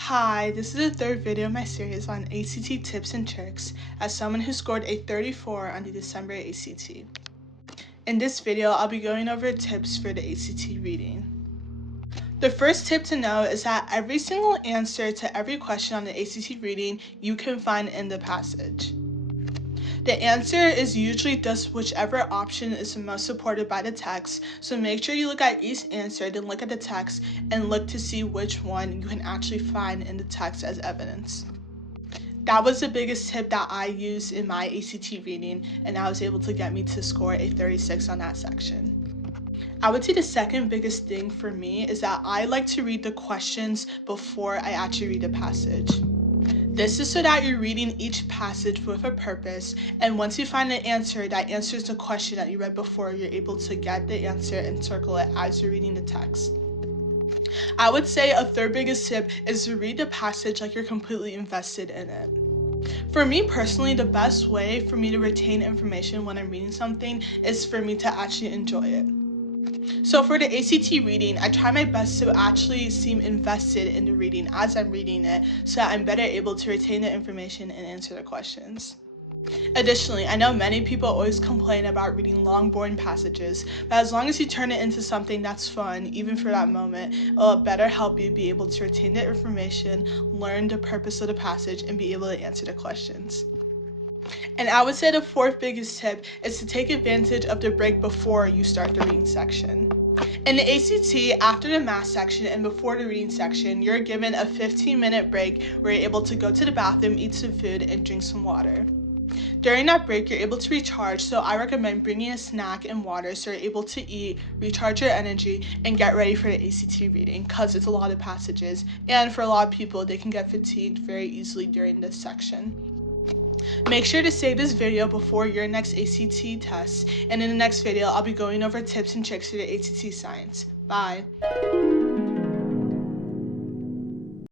Hi, this is the third video in my series on ACT tips and tricks as someone who scored a 34 on the December ACT. In this video, I'll be going over tips for the ACT reading. The first tip to know is that every single answer to every question on the ACT reading you can find in the passage. The answer is usually just whichever option is the most supported by the text, so make sure you look at each answer, then look at the text, and look to see which one you can actually find in the text as evidence. That was the biggest tip that I used in my ACT reading, and that was able to get me to score a 36 on that section. I would say the second biggest thing for me is that I like to read the questions before I actually read the passage. This is so that you're reading each passage with a purpose, and once you find an answer that answers the question that you read before, you're able to get the answer and circle it as you're reading the text. I would say a third biggest tip is to read the passage like you're completely invested in it. For me personally, the best way for me to retain information when I'm reading something is for me to actually enjoy it. So for the ACT reading, I try my best to actually seem invested in the reading as I'm reading it so that I'm better able to retain the information and answer the questions. Additionally, I know many people always complain about reading long, boring passages, but as long as you turn it into something that's fun, even for that moment, it'll better help you be able to retain the information, learn the purpose of the passage, and be able to answer the questions. And I would say the fourth biggest tip is to take advantage of the break before you start the reading section. In the ACT, after the math section and before the reading section, you're given a 15-minute break where you're able to go to the bathroom, eat some food, and drink some water. During that break, you're able to recharge, so I recommend bringing a snack and water so you're able to eat, recharge your energy, and get ready for the ACT reading because it's a lot of passages, and for a lot of people, they can get fatigued very easily during this section. Make sure to save this video before your next ACT test, and in the next video, I'll be going over tips and tricks for the ACT science. Bye!